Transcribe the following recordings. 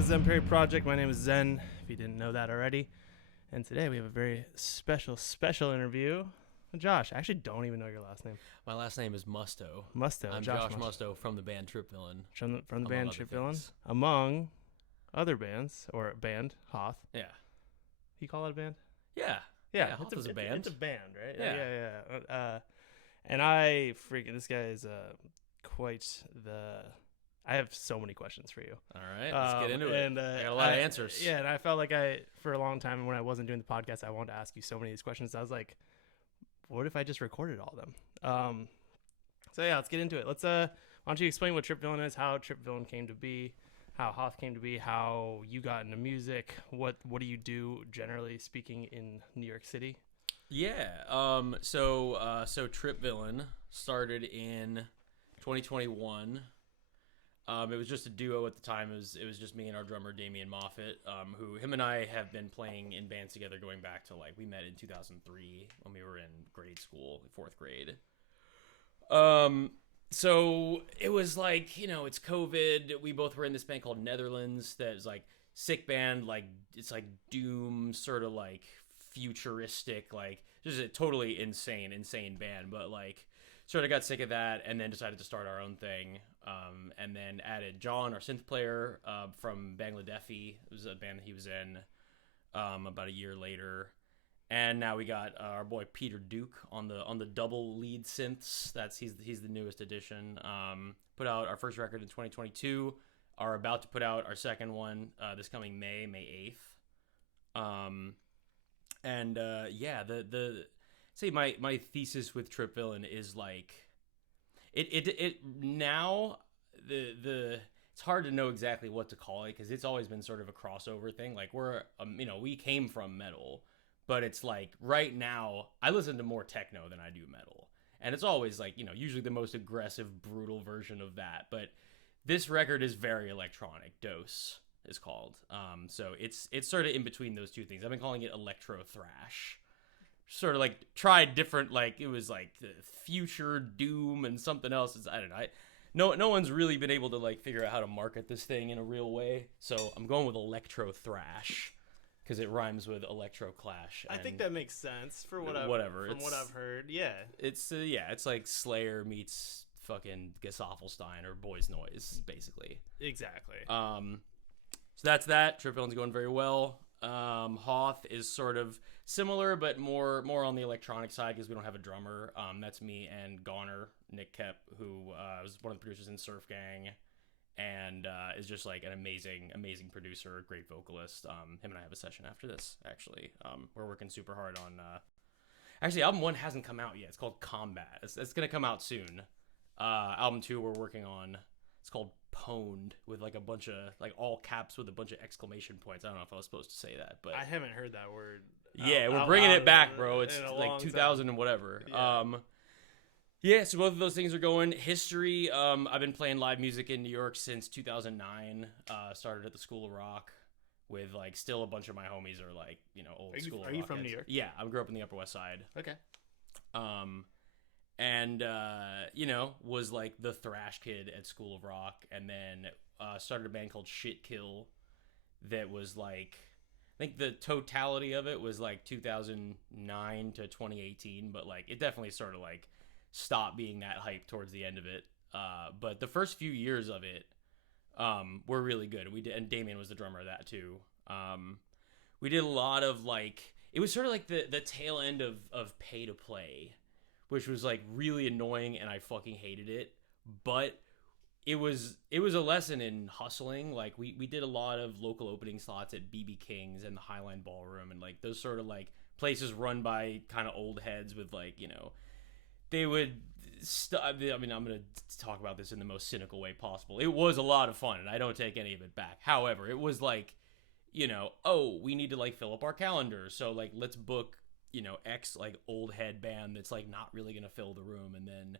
to Zen Perry Project. My name is Zen, if you didn't know that already. And today we have a very special interview with Josh. I actually don't even know your last name. My last name is Musto. I'm Josh Musto from the band Trip VILLAIN. From the band Trip VILLAIN. Among other bands, or band, Hoth. Yeah. You call it a band? Yeah. Yeah, Hoth is a band. It's a band, right? Yeah. And I freaking, this guy is quite the... I have so many questions for you. All right, let's get into it. And, I got a lot of answers. Yeah, and I felt like for a long time when I wasn't doing the podcast, I wanted to ask you so many of these questions. I was like, what if I just recorded all of them? So yeah, let's get into it. Why don't you explain what Trip VILLAIN is, how Trip VILLAIN came to be, how Hoth came to be, how you got into music, what do you do generally speaking in New York City? Yeah. So Trip VILLAIN started in 2021. It was just a duo at the time. It was just me and our drummer Damian Moffat, who him and I have been playing in bands together going back to we met in 2003 when we were in grade school, 4th grade. So it was it's COVID. We both were in this band called Netherlands that is sick band, it's doom, sort of futuristic, just a totally insane band, but sort of got sick of that and then decided to start our own thing. And then added John, our synth player, from Bangladeshi. It was a band that he was in about a year later. And now we got our boy Peter Duke on the double lead synths. He's the newest addition. Put out our first record in 2022. Are about to put out our second one this coming May 8th. My thesis with Trip VILLAIN is now it's hard to know exactly what to call it because it's always been sort of a crossover thing. We came from metal, but it's right now I listen to more techno than I do metal, and it's always usually the most aggressive, brutal version of that. But this record is very electronic. Dose is called. So it's sort of in between those two things. I've been calling it electro thrash. Sort of tried different, it was the future doom and something else. I don't know. No one's really been able to figure out how to market this thing in a real way. So I'm going with electro thrash because it rhymes with electro clash. I think that makes sense for what I've heard. Yeah. It's like Slayer meets fucking Gesaffelstein or Boys Noise, basically. Exactly. So that's that. Trip VILLAIN's going very well. Hoth is sort of similar, but more on the electronic side because we don't have a drummer. That's me and Goner, Nick Kep, who was one of the producers in Surf Gang, and is just an amazing producer, great vocalist. Him and I have a session after this, actually. We're working super hard on... Actually, album 1 hasn't come out yet. It's called Combat. It's going to come out soon. Album 2 we're working on. It's called Pwned with a bunch of all caps with a bunch of exclamation points. I don't know if I was supposed to say that, but I haven't heard that word. Yeah, we're bringing it back, bro. It's 2000 and whatever. Yeah. So both of those things are going. History. I've been playing live music in New York since 2009. Started at the School of Rock with still a bunch of my homies are old school. Are you from New York? Yeah, I grew up in the Upper West Side. Okay. And was the thrash kid at School of Rock, and then started a band called Shit Kill that was I think the totality of it was 2009 to 2018, but it definitely sort of stopped being that hype towards the end of it. But the first few years of it were really good. And Damien was the drummer of that too. We did a lot of it was sort of the tail end of pay to play, which was really annoying, and I fucking hated it. But it was a lesson in hustling. We did a lot of local opening slots at BB King's and the Highline Ballroom, and those sort of places run by kind of old heads with they would. I'm gonna talk about this in the most cynical way possible. It was a lot of fun, and I don't take any of it back. However, it was we need to fill up our calendar, so let's book X old head band that's not really gonna fill the room, and then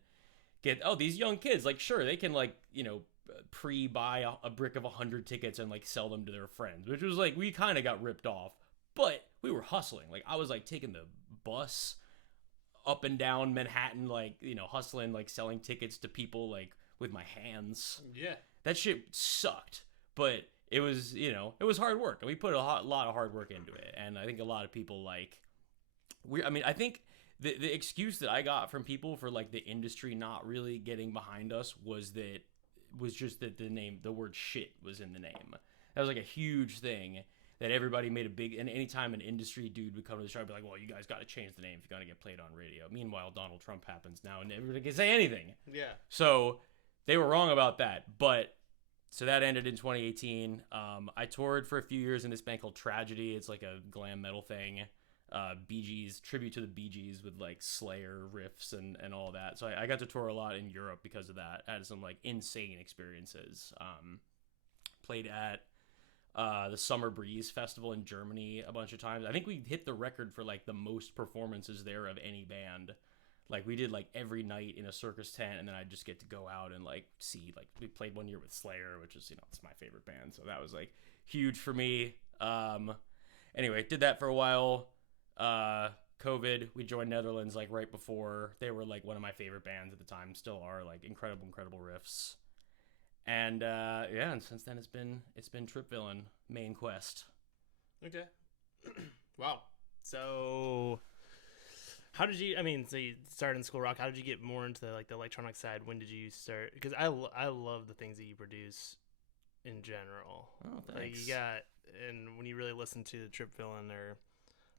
get these young kids sure they can pre-buy a brick of 100 tickets and sell them to their friends, which was we kind of got ripped off, but we were hustling. I was taking the bus up and down Manhattan, hustling, selling tickets to people with my hands. Yeah, that shit sucked, but it was, you know, it was hard work, and we put a lot of hard work into it. And I think a lot of people like, I think the excuse that I got from people for like the industry not really getting behind us was just that the word shit was in the name. That was like a huge thing that everybody made a big, and anytime an industry dude would come to the show, I'd be like, well, you guys got to change the name if you're going to get played on radio. Meanwhile, Donald Trump happens now and everybody can say anything. Yeah. So they were wrong about that. But so that ended in 2018. I toured for a few years in this band called Tragedy. It's like a glam metal thing. Bee Gees, tribute to the Bee Gees with like Slayer riffs and all that. So I got to tour a lot in Europe because of that. I had some like insane experiences. Played at the Summer Breeze Festival in Germany a bunch of times. I think we hit the record for like the most performances there of any band. Like we did like every night in a circus tent, and then I'd just get to go out and like see, like we played one year with Slayer, which is, you know, it's my favorite band. So that was like huge for me. Anyway, did that for a while. COVID, we joined Netherlands like right before. They were like one of my favorite bands at the time, still are, like incredible riffs. And yeah, and since then it's been Trip Villain main quest. Okay. Wow. So how did you, I mean, so you started in school rock. How did you get more into like the electronic side? When did you start? Because I love the things that you produce in general. Oh, thanks. Like you got, and when you really listen to the Trip Villain or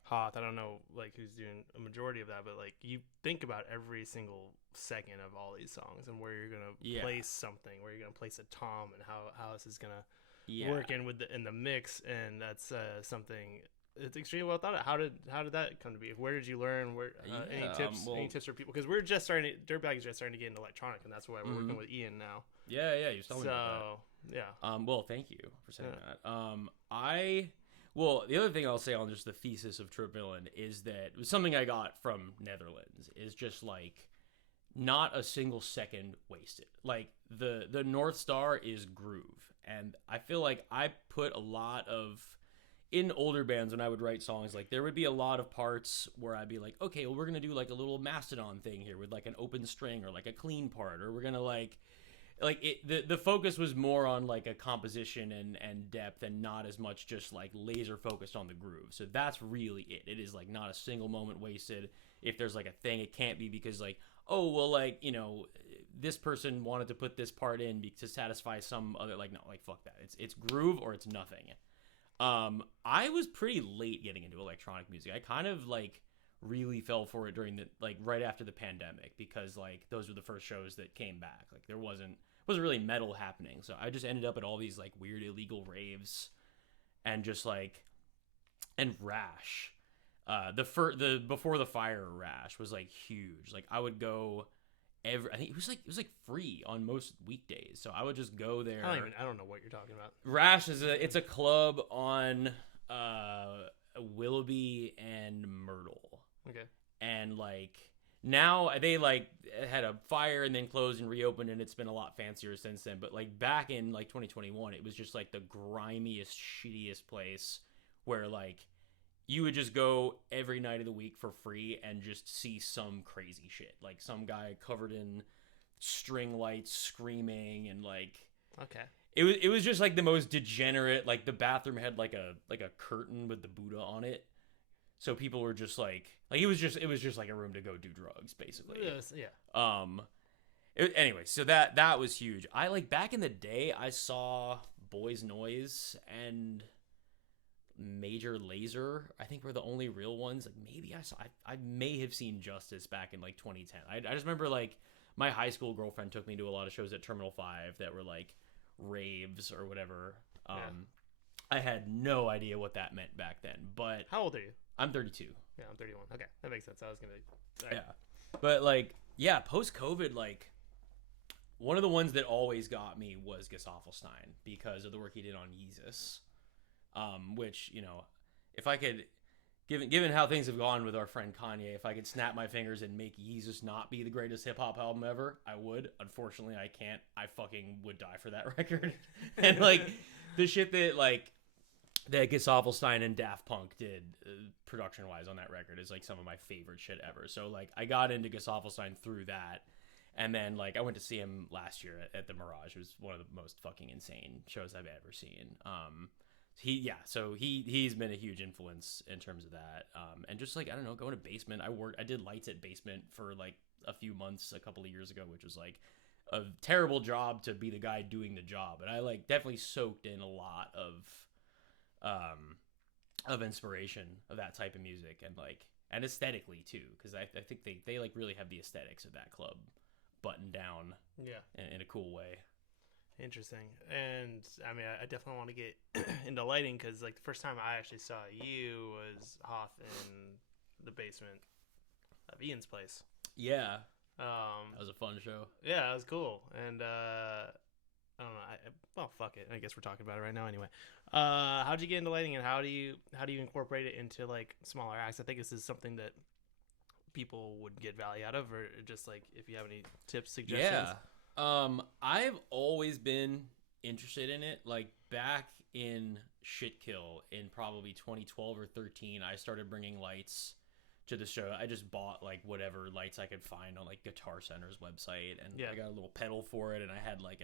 Hoth, I don't know like who's doing a majority of that, but like you think about every single second of all these songs and where you're gonna place something, where you're gonna place a tom, and how this is gonna work in with the mix, and that's something. It's extremely well thought out. How did that come to be? Where did you learn? Where any tips for people? Because we're just starting. Dirtbag is just starting to get into electronic, and that's why we're working with Ian now. Yeah, you was telling me about that. Yeah. Well, thank you for saying that. Well, the other thing I'll say on just the thesis of Trip Villain is that something I got from Netherlands is just like not a single second wasted. Like the North Star is groove, and I feel like I put a lot of, in older bands when I would write songs, like there would be a lot of parts where I'd be like, okay, well we're gonna do like a little mastodon thing here with like an open string or like a clean part, or we're gonna like it, the focus was more on like a composition and depth, and not as much just like laser focused on the groove. So that's really it. It is like not a single moment wasted. If there's like a thing, it can't be because like, oh well, like, you know, this person wanted to put this part in to satisfy some other, like, no, like fuck that. It's groove or it's nothing. I was pretty late getting into electronic music. I kind of like really fell for it during the, like right after the pandemic, because like those were the first shows that came back. Like there wasn't really metal happening, so I just ended up at all these like weird illegal raves, and just like, and Rash, the Before the Fire Rash was like huge. Like I would go I think it was like free on most weekdays, so I would just go there. I don't know what you're talking about. Rash is it's a club on Willoughby and Myrtle. Okay. And like now they like had a fire and then closed and reopened, and it's been a lot fancier since then. But like back in like 2021, it was just like the grimiest, shittiest place where like you would just go every night of the week for free and just see some crazy shit, like some guy covered in string lights screaming, and like, okay, it was just like the most degenerate. Like the bathroom had like a curtain with the Buddha on it. So people were just like it was just like a room to go do drugs, basically. Yes, yeah. Anyway, so that was huge. I like back in the day, I saw Boys Noise and Major Lazer, I think, were the only real ones. Like maybe I may have seen Justice back in like 2010. I just remember like my high school girlfriend took me to a lot of shows at Terminal 5 that were like raves or whatever. I had no idea what that meant back then. But how old are you? I'm 32. Yeah, I'm 31. Okay, that makes sense. I was gonna. Right. Yeah, but like, yeah, post COVID, like one of the ones that always got me was Gesaffelstein because of the work he did on Yeezus. Which, you know, if I could, given how things have gone with our friend Kanye, if I could snap my fingers and make Yeezus not be the greatest hip hop album ever, I would. Unfortunately, I can't. I fucking would die for that record. And like the shit that Gesaffelstein and Daft Punk did production wise on that record is like some of my favorite shit ever. So like I got into Gesaffelstein through that, And then like I went to see him last year at the Mirage. It was one of the most fucking insane shows I've ever seen. So he's been a huge influence in terms of that. And just like, I don't know, going to Basement. I did lights at Basement for like a few months a couple of years ago, which was like a terrible job to be the guy doing the job. And I like definitely soaked in a lot of inspiration of that type of music and aesthetically too, because I think they like really have the aesthetics of that club buttoned down in a cool way. Interesting. And I mean, I definitely want to get into lighting, because like the first time I actually saw you was Hoth in the basement of Ian's place. Yeah. That was a fun show. Yeah, it was cool. And I don't know. Well, fuck it. I guess we're talking about it right now anyway. How'd you get into lighting, and how do you incorporate it into like smaller acts? I think this is something that people would get value out of, or just like if you have any tips, suggestions. Yeah. I've always been interested in it. Like back in Shitkill in probably 2012 or 13, I started bringing lights to the show. I just bought like whatever lights I could find on like Guitar Center's website, and I got a little pedal for it, and I had like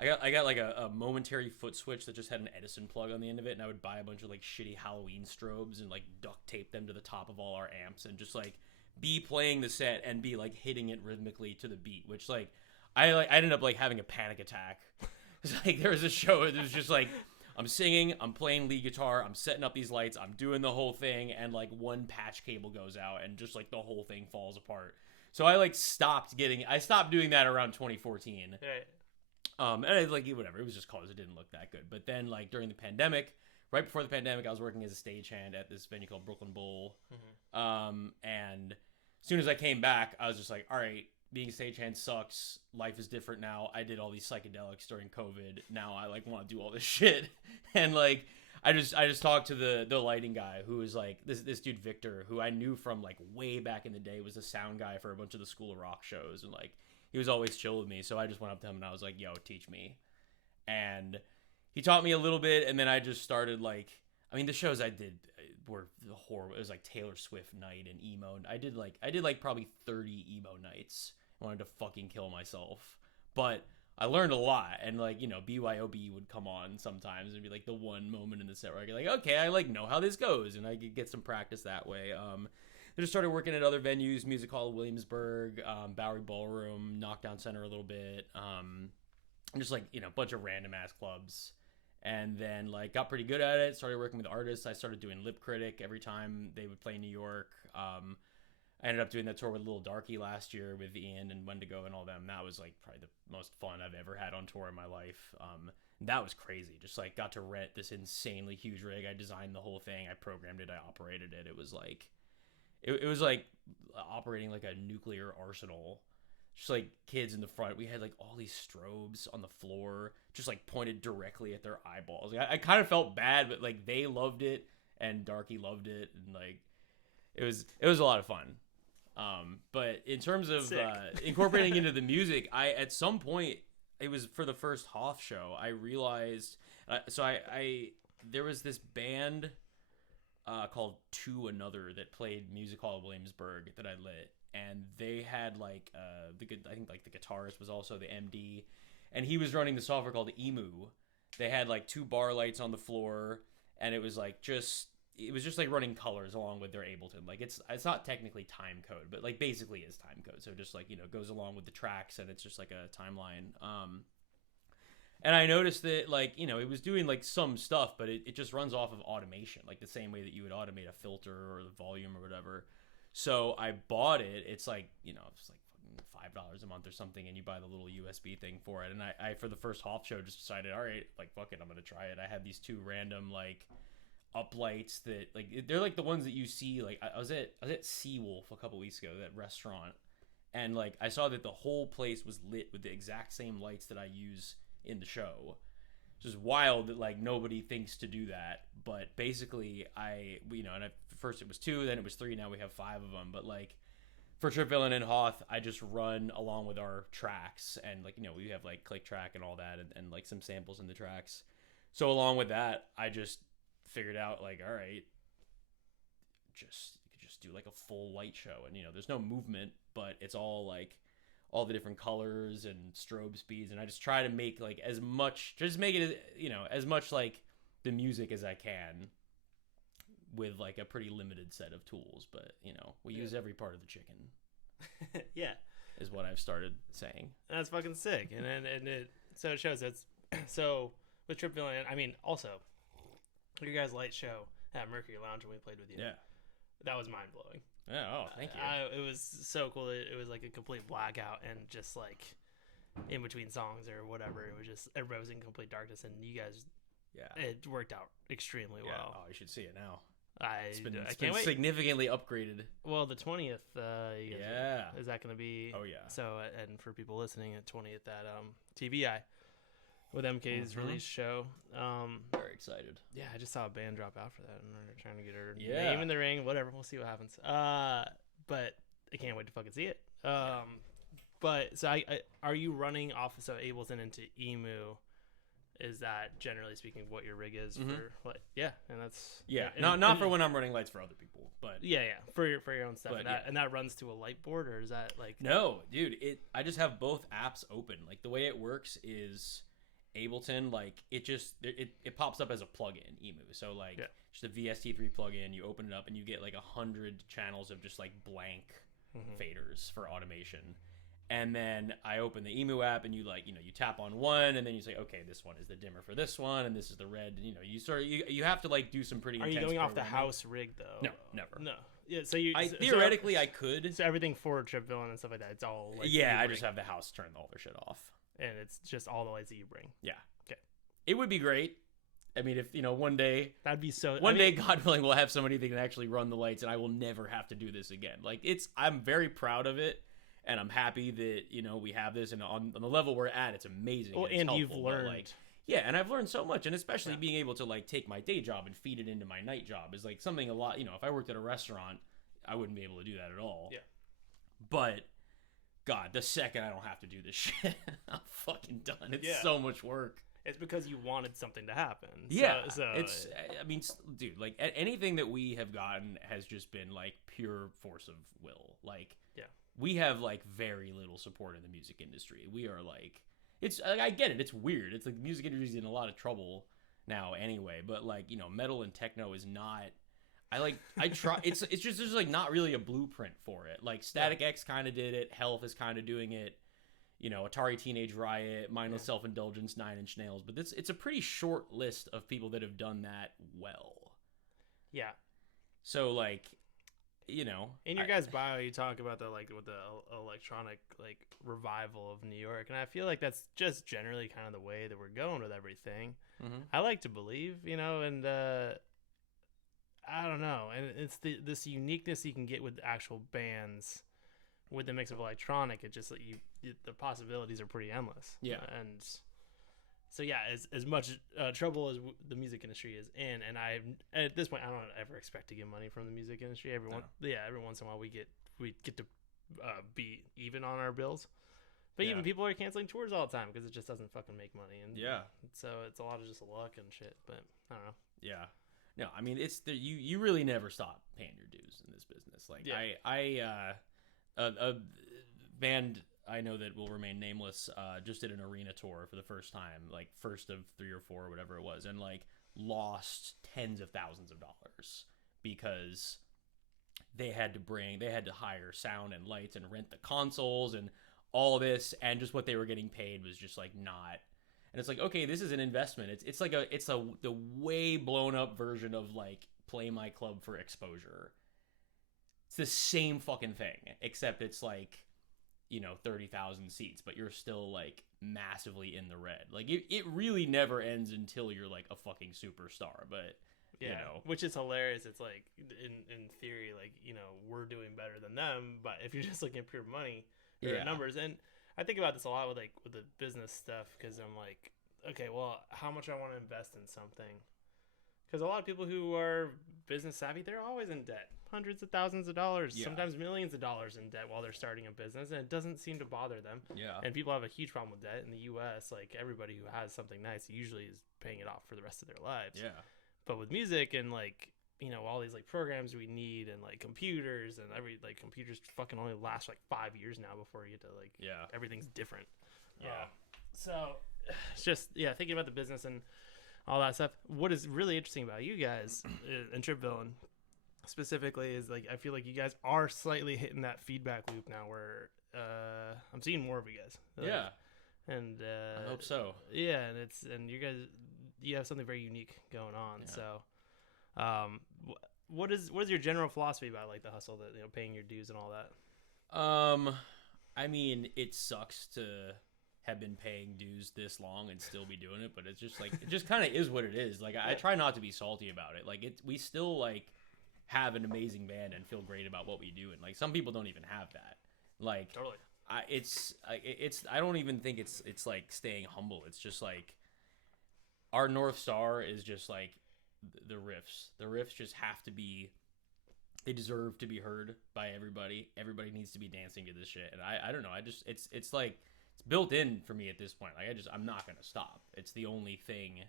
I got like a momentary foot switch that just had an Edison plug on the end of it, and I would buy a bunch of like shitty Halloween strobes and like duct tape them to the top of all our amps and just like be playing the set and be like hitting it rhythmically to the beat, which like I ended up like having a panic attack. It's like there was a show that was just like I'm singing, I'm playing lead guitar, I'm setting up these lights, I'm doing the whole thing, and like one patch cable goes out and just like the whole thing falls apart. So I like stopped doing that around 2014. Right. And I like whatever, it was just cause it didn't look that good. But then like during the pandemic, right before the pandemic, I was working as a stagehand at this venue called Brooklyn Bowl. Mm-hmm. And as soon as I came back, I was just like, all right, being a stagehand sucks. Life is different now. I did all these psychedelics during COVID. Now I like want to do all this shit. And like I just talked to the lighting guy, who was like this dude Victor, who I knew from like way back in the day, was a sound guy for a bunch of the School of Rock shows, and like he was always chill with me. So I just went up to him and I was like, yo, teach me. And he taught me a little bit, and then I just started like, I mean, the shows I did were horrible. It was like Taylor Swift night and emo. I did like probably 30 emo nights. I wanted to fucking kill myself, but I learned a lot. And like, you know, BYOB would come on sometimes and be like the one moment in the set where I get like, okay, I like know how this goes, and I could get some practice that way. I just started working at other venues, Music Hall of Williamsburg, Bowery Ballroom, Knockdown Center a little bit, just like, you know, a bunch of random ass clubs. And then like got pretty good at it, started working with artists. I started doing Lip Critic every time they would play in New York. I ended up doing that tour with Lil Darky last year with Ian and Wendigo and all them. That was like probably the most fun I've ever had on tour in my life. That was crazy. Just like got to rent this insanely huge rig. I designed the whole thing. I programmed it. I operated it. It was like, it was like operating like a nuclear arsenal. Just like kids in the front. We had like all these strobes on the floor, just like pointed directly at their eyeballs. Like, I kind of felt bad, but like they loved it and Darky loved it, and like it was a lot of fun. But in terms of incorporating into the music, at some point, it was for the first Hoth show, I realized, there was this band called To Another that played Music Hall of Williamsburg that I lit, and they had like I think like the guitarist was also the MD, and he was running the software called Emu. They had like 2 bar lights on the floor, and it was just like running colors along with their Ableton. Like it's not technically time code, but like basically is time code. So just like, you know, goes along with the tracks, and it's just like a timeline. And I noticed that like, you know, it was doing like some stuff, but it just runs off of automation, like the same way that you would automate a filter or the volume or whatever. So I bought it. It's like, you know, it's like $5 a month or something, and you buy the little USB thing for it. And I for the first Hoth show just decided, all right, like fuck it, I'm gonna try it. I had these 2 random like uplights that like they're like the ones that you see. Like I was at Seawolf a couple weeks ago, that restaurant, and like I saw that the whole place was lit with the exact same lights that I use in the show. It's just wild that like nobody thinks to do that. But basically first it was 2, then it was 3, now we have 5 of them. But like for Trip Villain and Hoth, I just run along with our tracks, and like, you know, we have like click track and all that, and like some samples in the tracks. So along with that, I just figured out like, all right, you could just do like a full light show, and you know, there's no movement, but it's all like all the different colors and strobe speeds, and I just try to make like as much, just make it, as much like the music as I can with like a pretty limited set of tools. But we use every part of the chicken. Yeah, is what I've started saying. That's fucking sick. And it shows it's so with Trip Villain. I mean, also your guys' light show at Mercury Lounge when we played with you. Yeah, that was mind blowing. Yeah. Oh, thank you. It was so cool. It was like a complete blackout, and just like in between songs or whatever, it was just everybody was in complete darkness, and you guys, it worked out extremely well. Oh, you should see it now. I can't been wait. Significantly upgraded. Well, the 20th, is that going to be? Oh yeah. So, and for people listening, at 20th at TVI with MK's release show. Very excited. Yeah, I just saw a band drop out for that, and we're trying to get her name in the ring. Whatever, we'll see what happens. But I can't wait to fucking see it. But so are you running off of Ableton into Emu? Is that generally speaking what your rig is for? Like, and that's not for when I'm running lights for other people, but for your own stuff. And that runs to a light board, or is that like no, dude? I just have both apps open. Like the way it works is Ableton, like it pops up as a plugin, Emu. So like just a VST3 plugin, you open it up and you get like 100 channels of just like blank faders for automation. And then I open the Emu app, and you tap on one, and then you say, okay, this one is the dimmer for this one, and this is the red. You have to like do some pretty. Are you going off the house rig though? No, never. No. Yeah. So you theoretically I could. So everything for Trip Villain and stuff like that, it's all like I just have the house turn all their shit off, and it's just all the lights that you bring. Yeah. Okay. It would be great. I mean, if one day that'd be so. One day, God willing, we'll have somebody that can actually run the lights, and I will never have to do this again. Like I'm very proud of it. And I'm happy that, we have this, and on the level we're at, it's amazing. Well, and you've learned. And I've learned so much, and especially being able to, like, take my day job and feed it into my night job is, like, something a lot, if I worked at a restaurant, I wouldn't be able to do that at all. Yeah. But, God, the second I don't have to do this shit, I'm fucking done. It's so much work. It's because you wanted something to happen. Dude, like, anything that we have gotten has just been, like, pure force of will. Like, we have like very little support in the music industry. We are like, I get it. It's weird. It's like the music industry is in a lot of trouble now anyway, but like, metal and techno is not, I try, it's just, there's like not really a blueprint for it. Like Static X kind of did it. Health is kind of doing it. Atari Teenage Riot, Mindless Self-Indulgence, 9 Inch Nails, but it's a pretty short list of people that have done that well. Yeah. So like, in your guys' bio, you talk about the electronic revival of New York, and I feel like that's just generally kind of the way that we're going with everything. I like to believe, and I don't know, and it's this uniqueness you can get with actual bands with the mix of electronic. It just the possibilities are pretty endless. Yeah, and so as much trouble as the music industry is in, and at this point I don't ever expect to get money from the music industry. Every once in a while we get to be even on our bills, but even people are canceling tours all the time because it just doesn't fucking make money. And so it's a lot of just luck and shit. But I don't know. Yeah, no, I mean you really never stop paying your dues in this business. Like a band I know that will remain nameless, just did an arena tour for the first time, like first of 3 or 4 or whatever it was, and like lost tens of thousands of dollars because they had to hire sound and lights and rent the consoles and all this, and just what they were getting paid was just like not. And it's like, okay, this is an investment. It's the way blown up version of like Play My Club for exposure. It's the same fucking thing, except it's like 30,000 seats, but you're still like massively in the red. Like it really never ends until you're like a fucking superstar. But which is hilarious. It's like in theory, like we're doing better than them, but if you're just looking at pure money or numbers, and I think about this a lot with the business stuff, because I'm like, okay, well, how much I want to invest in something, because a lot of people who are business savvy, they're always in debt. Hundreds of thousands of dollars, sometimes millions of dollars in debt while they're starting a business, and it doesn't seem to bother them. Yeah. And people have a huge problem with debt in the U.S. Like everybody who has something nice usually is paying it off for the rest of their lives. Yeah. But with music and like all these like programs we need and like computers and computers fucking only last like 5 years now before you get to like everything's different. So it's just thinking about the business and all that stuff. What is really interesting about you guys and Trip Villain specifically is like I feel like you guys are slightly hitting that feedback loop now where I'm seeing more of you guys. And I hope so. Yeah, and you guys have something very unique going on. Yeah. So what is your general philosophy about like the hustle, that paying your dues and all that? I mean, it sucks to have been paying dues this long and still be doing it, but it's just like it just kind of is what it is. Like I try not to be salty about it. Like we still like have an amazing band and feel great about what we do, and like some people don't even have that. Like totally. I don't even think it's like staying humble. It's just like our North Star is just like the riffs. The riffs just have to be, they deserve to be heard by everybody. Everybody needs to be dancing to this shit. And I don't know. It's like, it's built in for me at this point. Like I'm not going to stop. It's the only thing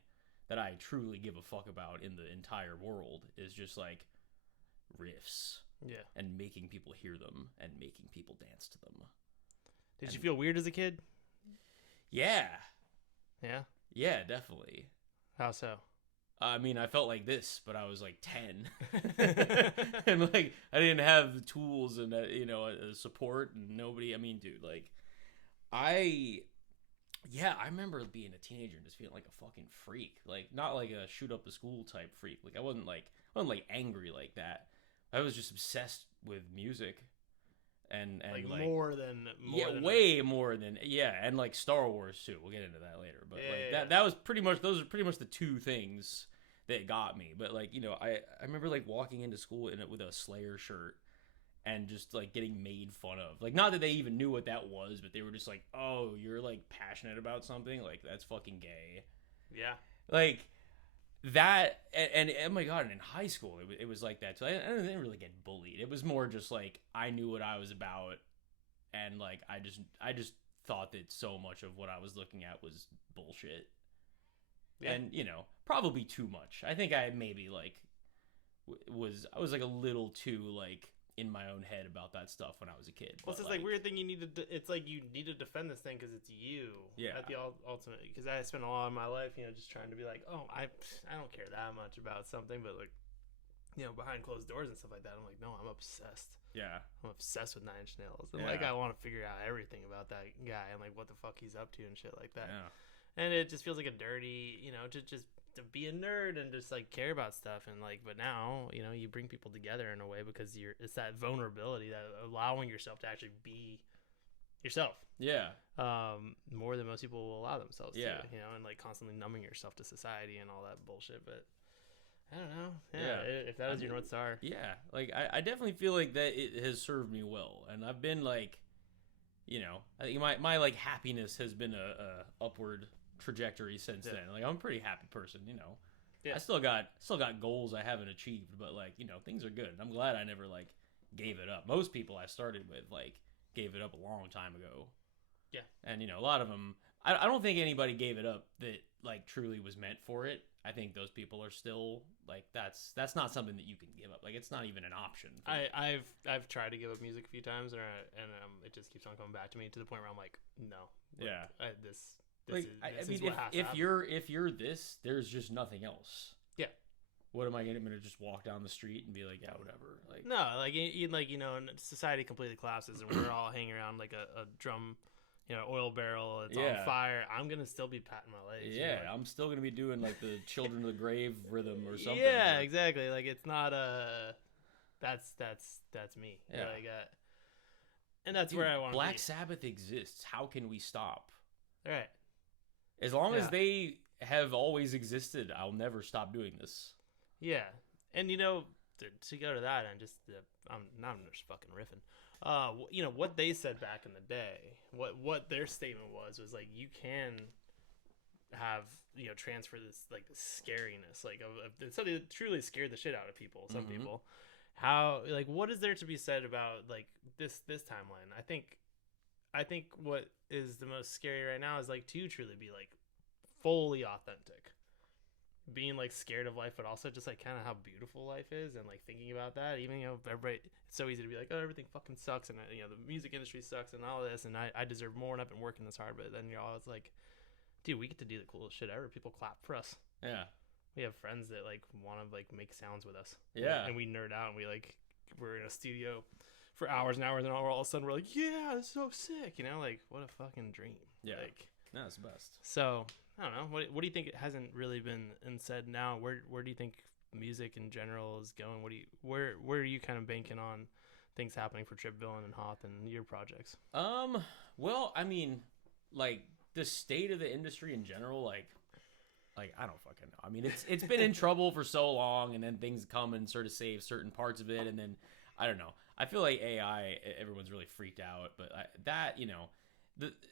that I truly give a fuck about in the entire world is just like riffs. Yeah. And making people hear them and making people dance to them. Did you feel weird as a kid? Yeah. Yeah? Yeah, definitely. How so? I mean, I felt like this, but I was like 10. And like, I didn't have the tools and, support and nobody. I mean, dude, like, I remember being a teenager and just feeling like a fucking freak. Like, not like a shoot up the school type freak. Like, I wasn't angry like that. I was just obsessed with music. And like way more than and like Star Wars too. We'll get into that later, but that was pretty much, those are pretty much the two things that got me. But like, I remember like walking into school in it with a Slayer shirt and just like getting made fun of. Like, not that they even knew what that was, but they were just like, "Oh, you're like passionate about something? Like that's fucking gay." Yeah. Like that, and oh my god, and in high school it was like that too. I didn't really get bullied. It was more just like I knew what I was about, and like I just thought that so much of what I was looking at was bullshit. Yeah. And probably too much. I think I maybe like I was like a little too like in my own head about that stuff when I was a kid. Well, it's this like weird thing it's like you need to defend this thing because it's you. Yeah. At the ultimate, because I spent a lot of my life, just trying to be like, oh, I don't care that much about something, but like, behind closed doors and stuff like that, I'm like, no, I'm obsessed. Yeah. I'm obsessed with Nine Inch Nails, and like I want to figure out everything about that guy and like what the fuck he's up to and shit like that. Yeah. And it just feels like a dirty, to be a nerd and just like care about stuff, and like, but now you bring people together in a way because it's that vulnerability, that allowing yourself to actually be yourself. Yeah. More than most people will allow themselves to, and like constantly numbing yourself to society and all that bullshit. But I don't know. Yeah. If that is your North Star. Yeah. Like I definitely feel like that it has served me well, and I've been like, I think my like happiness has been a upward trajectory since then. Like I'm a pretty happy person, I still got goals I haven't achieved, but like things are good. I'm glad I never like gave it up. Most people I started with like gave it up a long time ago. And a lot of them, I don't think anybody gave it up that like truly was meant for it. I think those people are still like, that's not something that you can give up. Like it's not even an option. I've tried to give up music a few times, and it just keeps on coming back to me to the point where I'm like, no. Like, this like, is I mean, what has to happen. if you're this, there's just nothing else. Yeah. What am I gonna just walk down the street and be like, yeah, whatever? Like no, like and society completely collapses, and we're all hanging around like a drum, oil barrel. It's on fire. I'm gonna still be patting my legs. Yeah, I'm still gonna be doing like the Children of the Grave rhythm or something. Yeah, exactly. Like it's not that's me. Yeah. Like, and that's where I want to be. Black Sabbath exists. How can we stop? Right. As long as they have always existed, I'll never stop doing this. Yeah, and to go to that and just I'm just fucking riffing. What they said back in the day, what their statement was like, you can have transfer this like the scariness like of something that truly scared the shit out of people. Some people, how like what is there to be said about like this timeline? I think what is the most scary right now is like to truly be like fully authentic. being like scared of life, but also just like kind of how beautiful life is, and like thinking about that. Even everybody, it's so easy to be like, oh, everything fucking sucks, and the music industry sucks, and all this, and I deserve more, and I've been working this hard. But then you're always like, dude, we get to do the coolest shit ever. People clap for us. Yeah. We have friends that like want to like make sounds with us. Yeah. And we nerd out, and we're in a studio for hours and hours, and all of a sudden we're like, yeah, it's so sick. Like, what a fucking dream. Yeah. Like, no, it's the best. So I don't know. What do you think it hasn't really been said now? Where do you think music in general is going? Where are you kind of banking on things happening for Trip Villain and Hoth and your projects? Well, I mean, like the state of the industry in general, like I don't fucking know. I mean, it's been in trouble for so long, and then things come and sort of save certain parts of it, and then I don't know. I feel like AI, everyone's really freaked out, but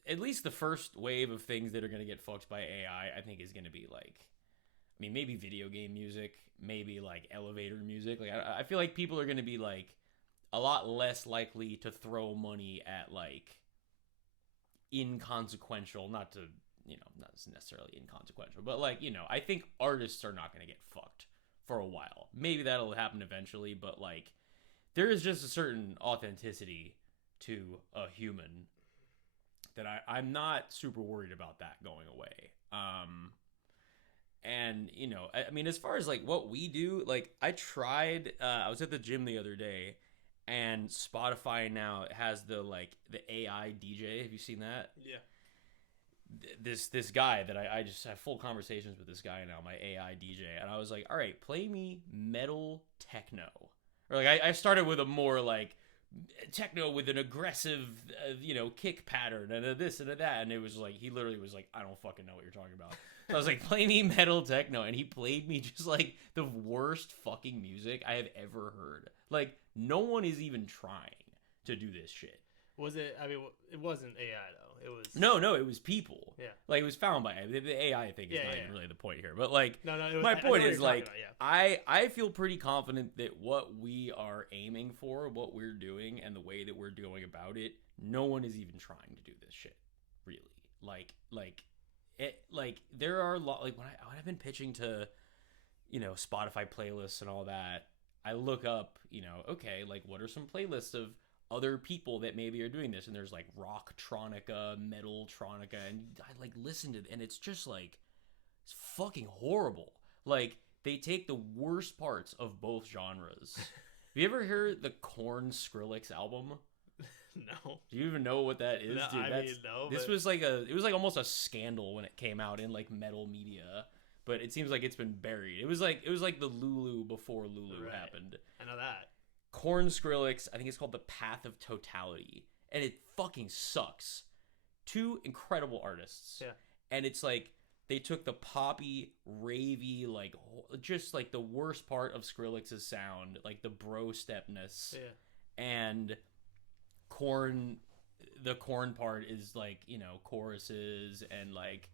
at least the first wave of things that are going to get fucked by AI, I think is going to be like, I mean, maybe video game music, maybe like elevator music. Like, I feel like people are going to be like a lot less likely to throw money at like inconsequential, not necessarily inconsequential, but like, I think artists are not going to get fucked for a while. Maybe that'll happen eventually, but like there is just a certain authenticity to a human that I'm not super worried about that going away. And I mean, as far as like what we do, like I tried, I was at the gym the other day, and Spotify now has the AI DJ. Have you seen that? Yeah. This guy that I just have full conversations with this guy now, my AI DJ, and I was like, all right, play me metal techno. Or like I started with a more like techno with an aggressive kick pattern and a this and a that, and it was like he literally was like, I don't fucking know what you're talking about. So I was like, play me metal techno, and he played me just like the worst fucking music I have ever heard. Like no one is even trying to do this shit. Was it? I mean, it wasn't AI though. It was no, it was people. Yeah, like it was found by the AI thing is not even really the point here. But like, no, my point is like, I feel pretty confident that what we are aiming for, what we're doing, and the way that we're going about it, no one is even trying to do this shit. Really, like there are a lot. Like when I've been pitching to, Spotify playlists and all that, I look up, okay, like what are some playlists of other people that maybe are doing this, and there's like rock-tronica, metal-tronica, and I like listen to it, and it's just like it's fucking horrible. Like they take the worst parts of both genres. Have you ever heard the Korn Skrillex album? No. Do you even know what that is? No, Dude, this was like it was like almost a scandal when it came out in like metal media, but it seems like it's been buried. It was like the Lulu before Lulu happened. I know that. Korn Skrillex, I think it's called The Path of Totality, and it fucking sucks. Two incredible artists. Yeah. And it's like they took the poppy, ravey, like just like the worst part of Skrillex's sound, like the bro stepness. Yeah. And the Korn part is like, choruses and like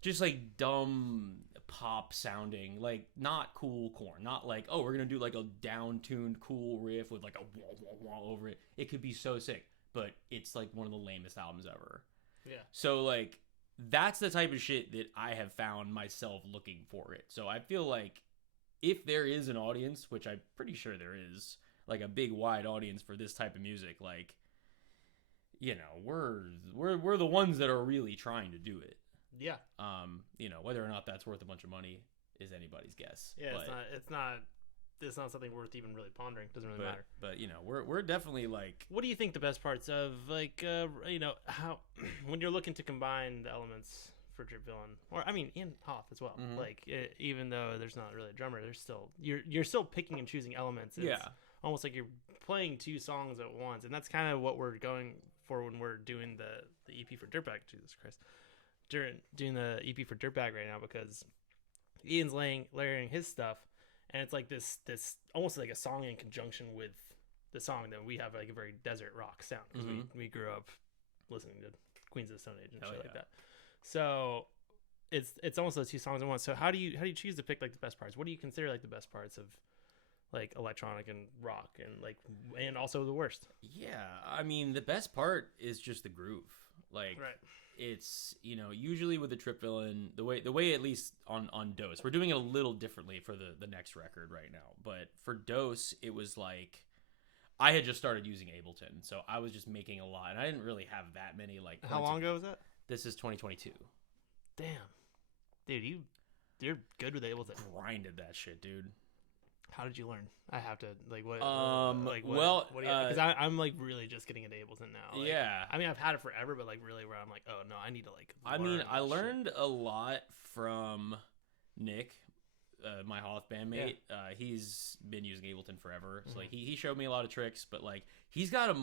just like dumb pop sounding, like not cool Korn, not like, oh, we're gonna do like a down-tuned cool riff with like a wah wah wah over it. It could be so sick, but it's like one of the lamest albums ever. Yeah. So like that's the type of shit that I have found myself looking for it. So I feel like if there is an audience, which I'm pretty sure there is, like a big wide audience for this type of music, like we're the ones that are really trying to do it. Yeah. Whether or not that's worth a bunch of money is anybody's guess. Yeah, but it's not something worth even really pondering. Doesn't really matter. But we're definitely like, what do you think the best parts of like how when you're looking to combine the elements for Trip Villain, or I mean in Hoth as well, like even though there's not really a drummer, there's still you're still picking and choosing elements. It's almost like you're playing two songs at once, and that's kind of what we're going for when we're doing the EP for Dirtbag. Jesus Christ. Doing the EP for Dirtbag right now, because Ian's layering his stuff, and it's like this almost like a song in conjunction with the song that we have like a very desert rock sound, because we grew up listening to Queens of the Stone Age and shit like that. So it's almost those two songs in one. So how do you choose to pick like the best parts? What do you consider like the best parts of like electronic and rock and also the worst. Yeah, I mean, the best part is just the groove. Like, Right. it's, usually with the Trip Villain, the way at least on Dose, we're doing it a little differently for the next record right now. But for Dose, it was like, I had just started using Ableton, so I was just making a lot, and I didn't really have that many like. How long ago was that? This is 2022. Damn, dude, you're good with Ableton. Grinded that shit, dude. How did you learn? I have to what? Well, because I'm like really just getting into Ableton now. Like, yeah. I mean, I've had it forever, but like really where I'm like, oh no, I need to like. I mean, I learned a lot from Nick, my Hoth bandmate. Yeah. He's been using Ableton forever, so like he showed me a lot of tricks. But like he's got like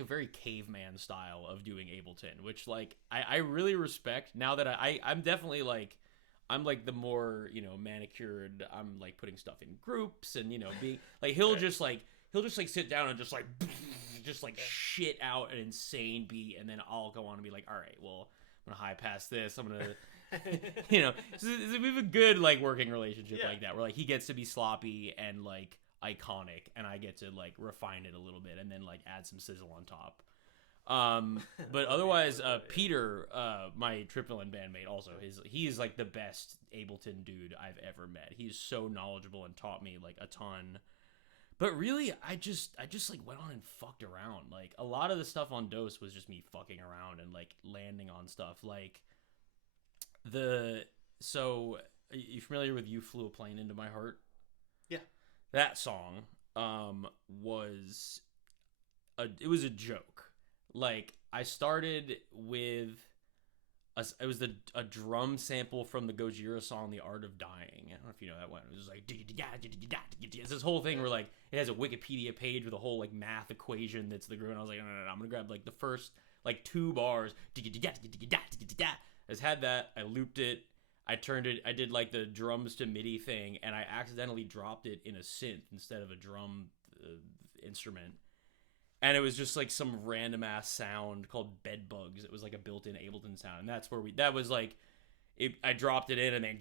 a very caveman style of doing Ableton, which like I really respect. Now that I'm definitely like. I'm like the more, manicured. I'm like putting stuff in groups and, being like, he'll just sit down and just like shit out an insane beat. And then I'll go on and be like, all right, well, I'm going to high pass this. I'm going to, so we have a good like working relationship like that where like he gets to be sloppy and like iconic and I get to like refine it a little bit and then like add some sizzle on top. But otherwise, Peter, my Trip Villain bandmate, also he's like the best Ableton dude I've ever met. He's so knowledgeable and taught me like a ton. But really, I just like went on and fucked around. Like a lot of the stuff on Dose was just me fucking around and like landing on stuff. Like so you familiar with "You Flew a Plane Into My Heart"? Yeah, that song was a joke. Like I started with it was a drum sample from the Gojira song "The Art of Dying." I don't know if you know that one. It was just like it's this whole thing where like it has a Wikipedia page with a whole like math equation that's the groove. And I was like, no, I'm gonna grab like the first like 2 bars. I just had that. I looped it. I did like the drums to MIDI thing, and I accidentally dropped it in a synth instead of a drum instrument. And it was just like some random ass sound called bed bugs. It was like a built-in Ableton sound. And that's where I dropped it in and then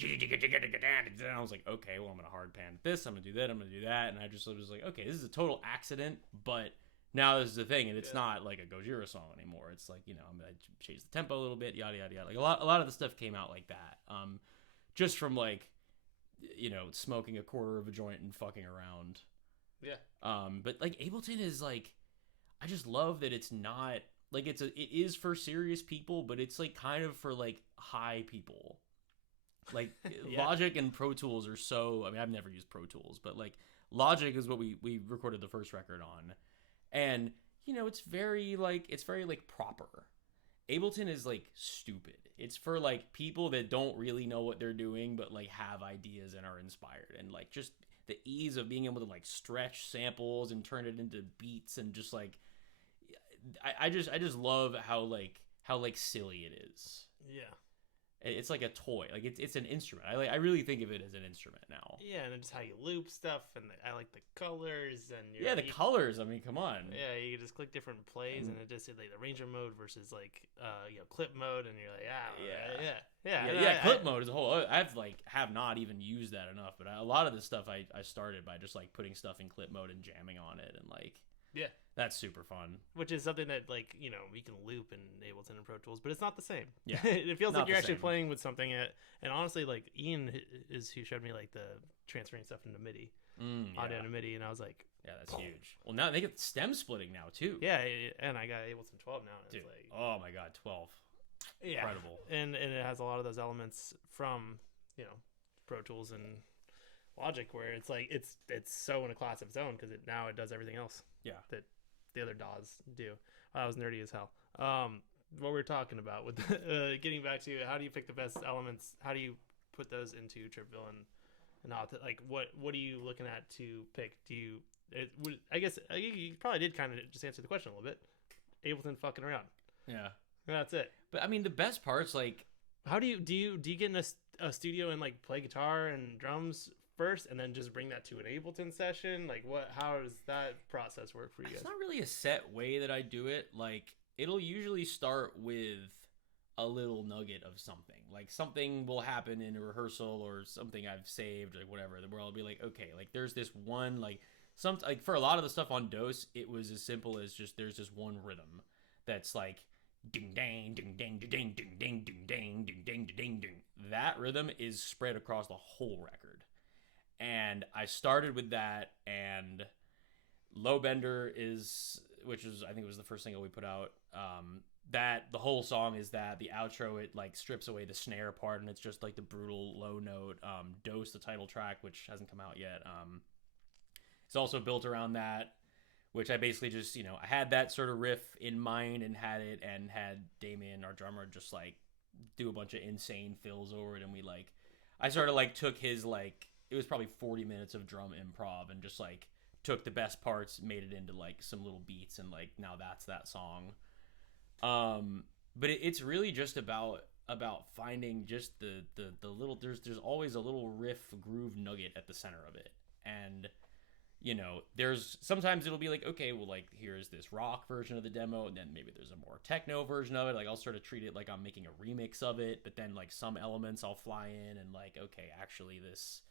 I was like, okay, well, I'm going to hard pan this. I'm going to do that. I'm going to do that. And I was like, okay, this is a total accident, but now this is the thing. And it's not like a Gojira song anymore. It's like, I'm going to change the tempo a little bit, yada, yada, yada. Like a lot of the stuff came out like that. Just from like, smoking a quarter of a joint and fucking around. Yeah. But like Ableton is like, I just love that it's not like it is for serious people, but it's like kind of for like high people. Like Logic and Pro Tools are so. I mean, I've never used Pro Tools, but like Logic is what we recorded the first record on, and it's very proper. Ableton is like stupid. It's for like people that don't really know what they're doing, but like have ideas and are inspired, and like just the ease of being able to like stretch samples and turn it into beats and just like I just love how silly it is. Yeah. It's like a toy. Like it's an instrument. I really think of it as an instrument now. Yeah, and just how you loop stuff, and I like the colors and the colors. I mean, come on. Yeah, you just click different plays, and it just like the arranger mode versus like clip mode, and you're like yeah. Clip mode is a whole. Have not even used that enough, but a lot of the stuff I started by just like putting stuff in clip mode and jamming on it, and like that's super fun. Which is something that like we can loop in Ableton and Pro Tools, but it's not the same. Yeah, it feels not like you're actually same. playing with something. And honestly, like Ian is who showed me like the transferring stuff into MIDI, audio into MIDI, and I was like, yeah, that's huge. Well, now they get stem splitting now too. Yeah, and I got Ableton 12 now. And dude, it's like, oh my god, 12. Yeah. Incredible. And it has a lot of those elements from Pro Tools and Logic, where it's like it's so in a class of its own because it does everything else. Yeah. That the other DAWs do. That was nerdy as hell. What we were talking about with getting back to how do you pick the best elements? How do you put those into Trip Villain? And how like what are you looking at to pick? I guess you probably did kind of just answer the question a little bit. Ableton fucking around. Yeah. That's it. But I mean, the best part's like, how do you get in a studio and like play guitar and drums first, and then just bring that to an Ableton session? Like, how does that process work for you guys? It's not really a set way that I do it. Like, it'll usually start with a little nugget of something. Like something will happen in a rehearsal or something I've saved, like whatever, where I'll be like, okay, like there's this one, like like for a lot of the stuff on Dose, it was as simple as just there's this one rhythm that's like ding dang ding ding ding ding ding ding ding ding ding ding ding ding. That rhythm is spread across the whole record. And I started with that, and Low Bender is, which was, I think it was the first single we put out. That the whole song is that the outro, it like strips away the snare part, and it's just like the brutal low note. Dose, the title track, which hasn't come out yet, it's also built around that, which I basically just, I had that sort of riff in mind and had Damien, our drummer, just like do a bunch of insane fills over it, and I sort of like took his it was probably 40 minutes of drum improv and just like took the best parts, made it into like some little beats, and like now that's that song. But it's really just about finding just the little, there's always a little riff groove nugget at the center of it. And there's sometimes it'll be like, okay, well, like here's this rock version of the demo, and then maybe there's a more techno version of it. Like I'll sort of treat it like I'm making a remix of it, but then like some elements I'll fly in and like, okay, actually this,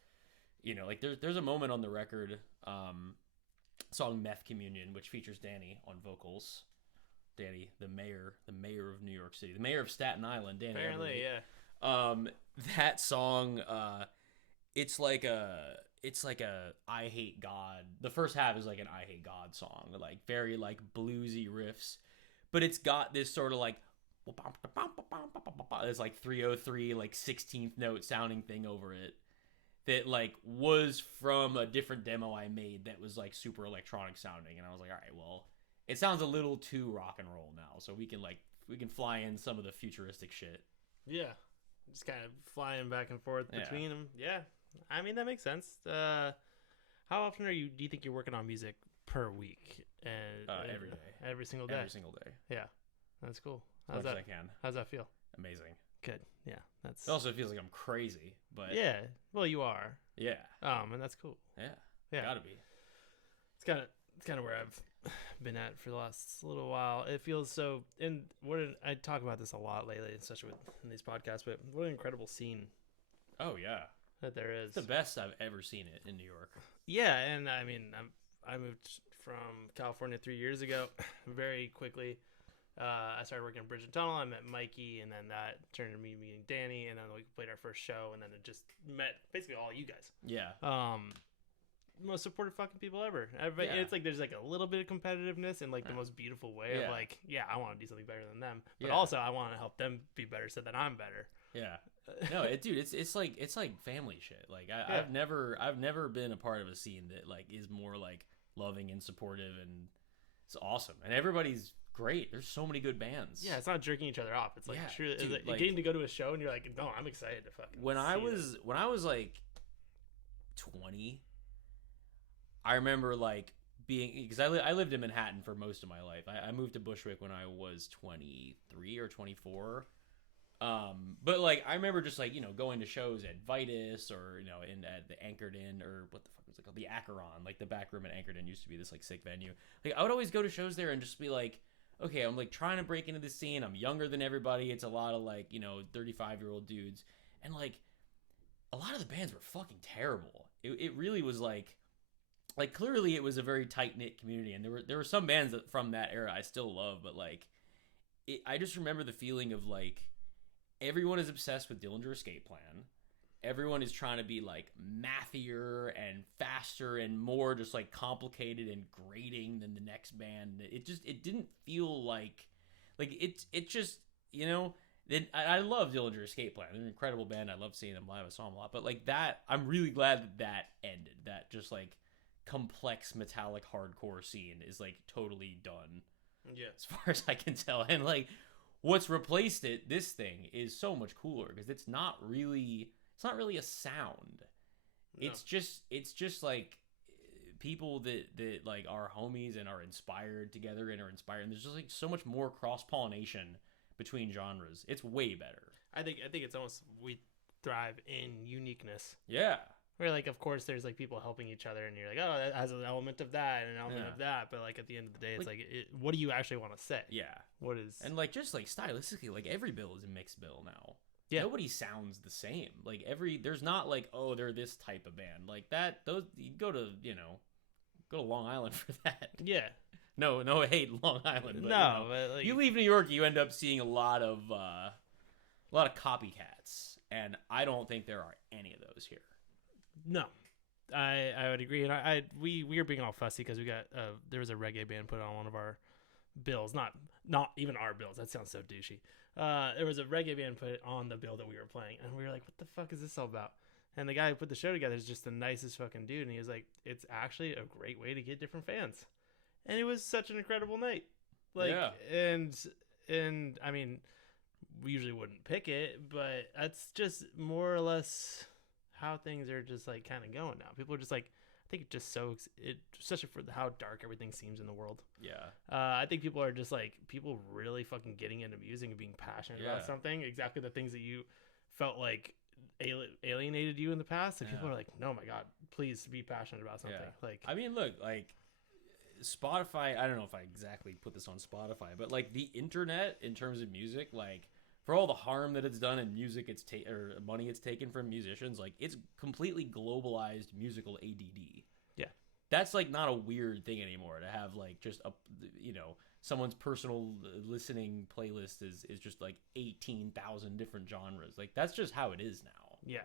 like there's a moment on the record, song Meth Communion, which features Danny on vocals. Danny, the mayor of New York City, the mayor of Staten Island, Danny. Apparently, yeah. That song, it's like a I Hate God. The first half is like an I Hate God song, like very like bluesy riffs, but it's got this sort of like it's like 303 like 16th note sounding thing over it that like was from a different demo I made that was like super electronic sounding, and I was like, all right, well, it sounds a little too rock and roll now, so we can fly in some of the futuristic shit. Yeah, just kind of flying back and forth between them. Yeah, I mean that makes sense. How often do you think you're working on music per week? And every day, every single day. Every single day. Yeah, that's cool. As much as I can. How's that feel? Amazing. Good. Yeah, that's. It also feels like I'm crazy, but yeah. Well, you are. Yeah. And that's cool. Yeah. Yeah. Gotta be. It's kind of where I've been at for the last little while. It feels so. And I talk about this a lot lately, especially in these podcasts. But what an incredible scene. Oh yeah. That there is. It's the best I've ever seen it in New York. Yeah, and I mean, I moved from California 3 years ago. Very quickly, I started working in Bridge and Tunnel. I met Mikey, and then that turned into me meeting Danny, and then we played our first show, and then it just met basically all you guys. Yeah. Most supportive fucking people ever. It's like there's like a little bit of competitiveness in like the most beautiful way of like, yeah, I want to do something better than them, but also I want to help them be better so that I'm better. Yeah. No, dude, it's like family shit. Like I've never been a part of a scene that like is more like loving and supportive, and it's awesome. And everybody's great. There's so many good bands. Yeah, it's not jerking each other off. It's like true. Dude, it's like getting to go to a show and you're like, no, I'm excited to fucking. When I was like 20, I remember like being, because I lived in Manhattan for most of my life. I moved to Bushwick when I was 23 or 24. But like I remember just like going to shows at Vitus or at the Anchored Inn, or what the fuck was it called, the Acheron, like the back room at Anchored Inn used to be this like sick venue. Like I would always go to shows there and just be like, okay, I'm like trying to break into the scene. I'm younger than everybody. It's a lot of like 35-year-old dudes, and like a lot of the bands were fucking terrible. It really was like clearly it was a very tight-knit community, and there were some bands from that era I still love, but like I just remember the feeling of like everyone is obsessed with Dillinger Escape Plan. Everyone is trying to be like mathier and faster and more just like complicated and grating than the next band. It didn't feel like it just Then I love Dillinger Escape Plan. They're an incredible band. I love seeing them live. I saw them a lot. But like that, I'm really glad that ended. That just like complex metallic hardcore scene is like totally done. Yeah. As far as I can tell. And like what's replaced this thing is so much cooler, because it's not really a sound. No. It's just like people that like are homies and are inspired together and are inspired. And there's just like so much more cross-pollination between genres. It's way better. I think it's almost, we thrive in uniqueness. Yeah. Where like, of course, there's like people helping each other, and you're like, oh, that has an element of that and an element of that. But like at the end of the day, it's like what do you actually want to say? Yeah. What is, and like just like stylistically, like every bill is a mixed bill now. Yeah. Nobody sounds the same. Like there's not like, oh, they're this type of band like that. Those you go to Long Island for that. Yeah. No hate Long Island. But, No, but like, you leave New York, you end up seeing a lot of copycats, and I don't think there are any of those here. No, I would agree, and we were being all fussy because we got there was a reggae band put on one of our bills, not even our bills. That sounds so douchey. There was a reggae band put on the bill that we were playing, and we were like, "What the fuck is this all about?" And the guy who put the show together is just the nicest fucking dude, and he was like, "It's actually a great way to get different fans," and it was such an incredible night. Like, Yeah. and I mean, we usually wouldn't pick it, but that's just more or less how things are just like kind of going now. People are just like, I think especially for how dark everything seems in the world. Yeah. I think people are just like, people really fucking getting into music and being passionate about something. Exactly the things that you felt like alienated you in the past. And people are like, no, my God, please be passionate about something. Yeah. Like, I mean, look, like Spotify, I don't know if I exactly put this on Spotify, but like the internet in terms of music, like for all the harm that it's done in music, or money it's taken from musicians, like it's completely globalized musical ADD. Yeah. That's like not a weird thing anymore to have like just someone's personal listening playlist is just like 18,000 different genres. Like that's just how it is now. Yeah.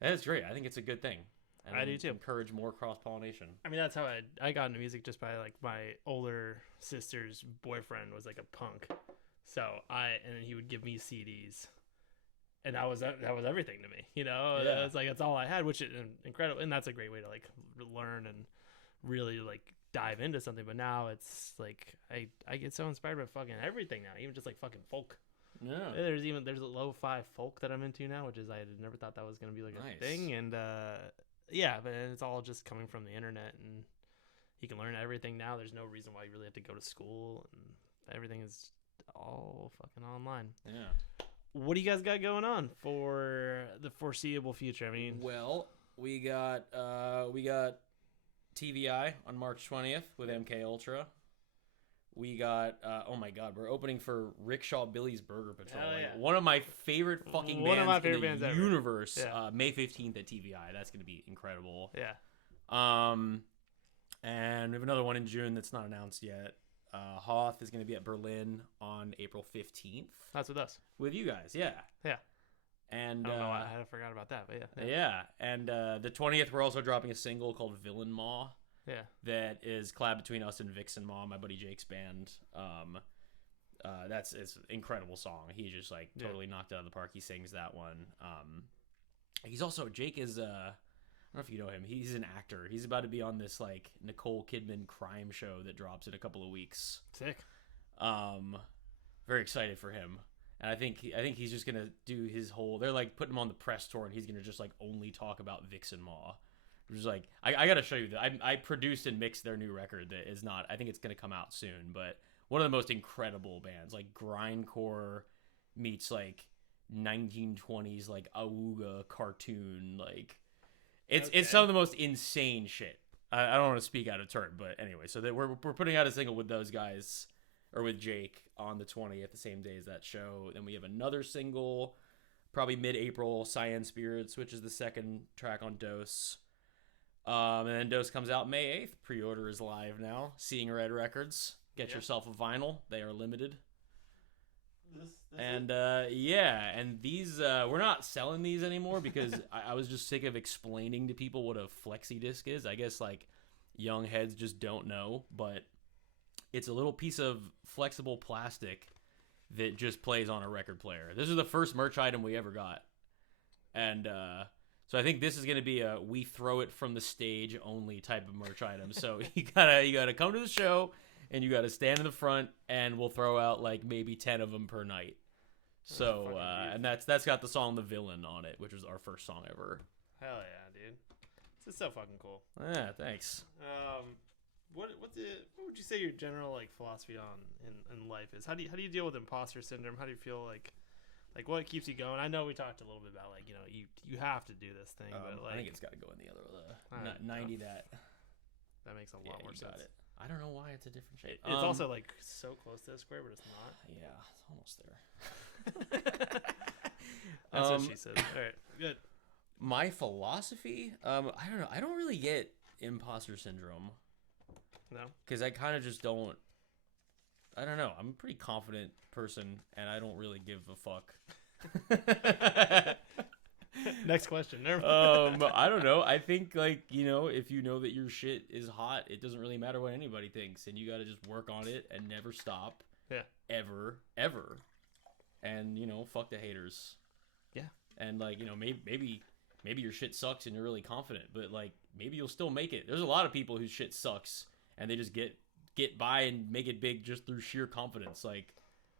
That's great. I think it's a good thing. And I do too. Encourage more cross-pollination. I mean, that's how I got into music, just by like my older sister's boyfriend was like a punk. So and then he would give me CDs, and that was everything to me, It was like, that's all I had, which is incredible, and that's a great way to like learn and really like dive into something. But now it's like I get so inspired by fucking everything now, even just like fucking folk. Yeah. There's a lo-fi folk that I'm into now, which is I had never thought that was gonna be like a thing, and yeah, but it's all just coming from the internet, and you can learn everything now. There's no reason why you really have to go to school, and everything is all fucking online. Yeah. What do you guys got going on for the foreseeable future? I mean, well, we got TVI on March 20th with MK Ultra. We got oh my God, we're opening for Rickshaw Billie's Burger Patrol. Yeah. One of my favorite fucking One bands of my favorite in the bands ever. universe. Yeah. May 15th at TVI. That's gonna be incredible. Yeah. And we have another one in June that's not announced yet. Hoth is going to be at Berlin on April 15th. That's with us. With you guys, yeah. Yeah. And I don't know why I forgot about that, but yeah. Yeah. And the 20th, we're also dropping a single called VILLAIN MAW. Yeah. That is collab between us and Vixen Maw, my buddy Jake's band. It's an incredible song. He just like totally knocked it out of the park. He sings that one. Jake is I don't know if you know him. He's an actor. He's about to be on this like Nicole Kidman crime show that drops in a couple of weeks. Sick. Very excited for him. And I think he's just gonna do his whole. They're like putting him on the press tour, and he's gonna just like only talk about Vixen Maw. Which is like I gotta show you that I produced and mixed their new record that is not. I think it's gonna come out soon, but one of the most incredible bands, like grindcore meets like 1920s like Awuga cartoon, like. It's some of the most insane shit. I don't want to speak out of turn, but anyway, so that we're putting out a single with those guys, or with Jake, on the 20th, the same day as that show. Then we have another single, probably mid-April, Cyan Spirits, which is the second track on Dose. And then Dose comes out May 8th. Pre-order is live now. Seeing Red Records. Get yourself a vinyl. They are limited. And these we're not selling these anymore because I was just sick of explaining to people what a flexi disc is. I guess like young heads just don't know, but it's a little piece of flexible plastic that just plays on a record player. This is the first merch item we ever got, and so I think this is gonna be a we throw it from the stage only type of merch item. So you gotta come to the show. And you got to stand in the front, and we'll throw out like maybe 10 of them per night. So, and that's got the song "The Villain" on it, which was our first song ever. Hell yeah, dude! This is so fucking cool. Yeah, thanks. What would you say your general like philosophy on in life is? How do you deal with imposter syndrome? How do you feel like what keeps you going? I know we talked a little bit about like you have to do this thing, but like I think it's got to go in the other 90 that makes a lot more sense. Got it. I don't know why it's a different shape. It's also like so close to the square, but it's not. Yeah, it's almost there. That's what she says. All right, good. My philosophy, I don't know. I don't really get imposter syndrome. No, because I kind of just don't. I don't know. I'm a pretty confident person, and I don't really give a fuck. Next question. I don't know. I think if you know that your shit is hot, it doesn't really matter what anybody thinks, and you got to just work on it and never stop. Yeah. Ever. And fuck the haters. Yeah. And maybe your shit sucks and you're really confident, but maybe you'll still make it. There's a lot of people whose shit sucks and they just get by and make it big just through sheer confidence.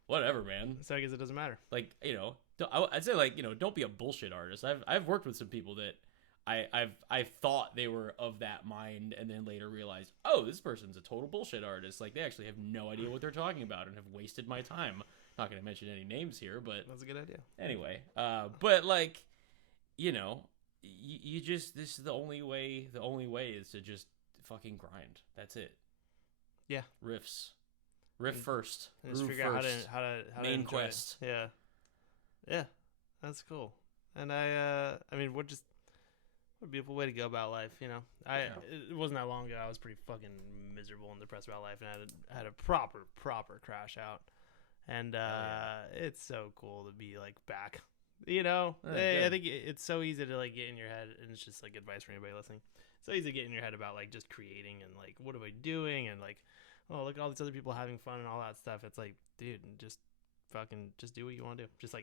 Whatever, man. So I guess it doesn't matter. I'd say don't be a bullshit artist. I've worked with some people that I thought they were of that mind, and then later realized, oh, this person's a total bullshit artist. They actually have no idea what they're talking about and have wasted my time. Not going to mention any names here, but that's a good idea. Anyway, you just, this is the only way is to just fucking grind. That's it. Yeah. Riff first. And just figure out how to main enjoy quest. It. Yeah. That's cool. And what a beautiful way to go about life, It wasn't that long ago. I was pretty fucking miserable and depressed about life, and I had a proper crash out. And it's so cool to be back. I think it's so easy to get in your head, and it's just advice for anybody listening. It's so easy to get in your head about just creating and what am I doing, and oh, look at all these other people having fun and all that stuff. It's dude, just do what you want to do. Just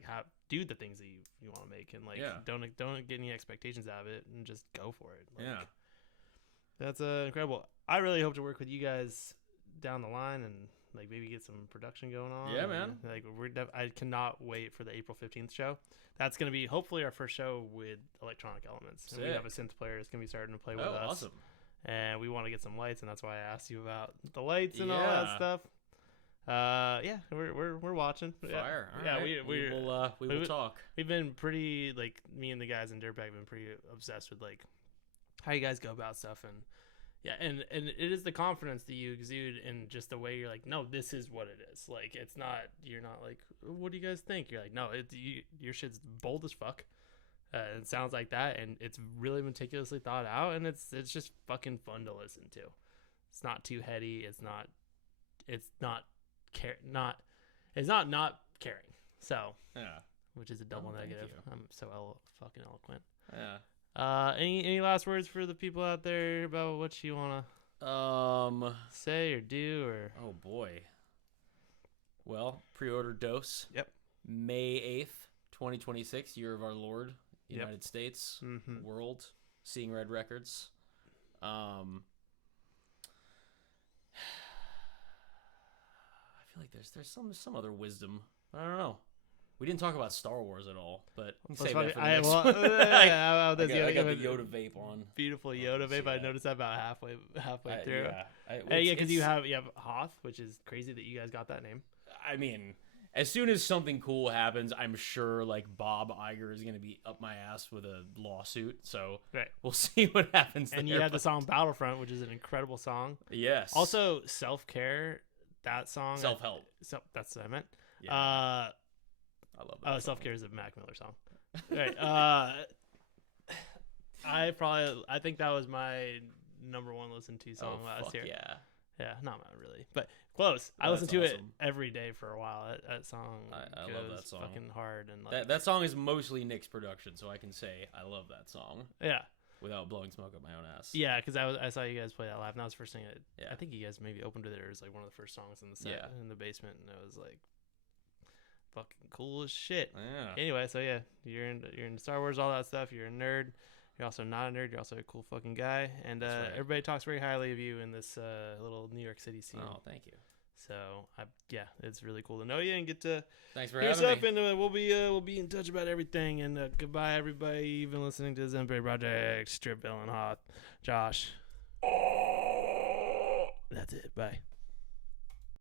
do the things that you want to make, and don't get any expectations out of it, and just go for it. That's incredible. I really hope to work with you guys down the line and maybe get some production going on. Yeah, man. I cannot wait for the April 15th show. That's going to be hopefully our first show with electronic elements. And we have a synth player that's going to be starting to play with us. Awesome. And we want to get some lights, and that's why I asked you about the lights and all that stuff. We're watching. Fire. Yeah, right. we will talk. We've been pretty me and the guys in Dirtbag have been pretty obsessed with how you guys go about stuff, and and it is the confidence that you exude in just the way you're no, this is what it is. It's not, you're not what do you guys think? You're no, your shit's bold as fuck. It sounds like that, and it's really meticulously thought out, and it's just fucking fun to listen to. It's not too heady. It's not caring. So which is a double negative. I'm so fucking eloquent. Yeah. Any last words for the people out there about what you wanna say or do or? Oh boy. Well, pre-order Dose. Yep. May 8th, 2026, year of our Lord, United States, world, Seeing Red Records. I feel like there's some other wisdom. I don't know. We didn't talk about Star Wars at all, but save that for the next one. I got the Yoda vape on. Beautiful Yoda vape. I noticed that about halfway through. Yeah, because you have Hoth, which is crazy that you guys got that name. I mean, as soon as something cool happens, I'm sure Bob Iger is going to be up my ass with a lawsuit. So we'll see what happens. And you have the song Battlefront, which is an incredible song. Yes. Also, Self Care, that song. Self Help. That's what I meant. Yeah. I love that. Self Care is a Mac Miller song. Right. I think that was my number one listened to song last year. Yeah, not really, but close. I listened to it every day for a while. That song, I love that song. Fucking hard, and that song is mostly Nick's production, so I can say I love that song. Yeah. Without blowing smoke up my own ass. Yeah, because I saw you guys play that live, and that was the first thing. I think you guys maybe opened it. It was one of the first songs in the set in the basement, and it was fucking cool as shit. Yeah. Anyway, so you're into Star Wars, all that stuff. You're a nerd. You're also not a nerd. You're also a cool fucking guy. And everybody talks very highly of you in this little New York City scene. Oh, thank you. So it's really cool to know you and get to thanks for hear having stuff. me. And we'll be in touch about everything. And goodbye, everybody. You've been listening to the Zen Perry Project, Strip Villain Hoth, Josh. That's it. Bye.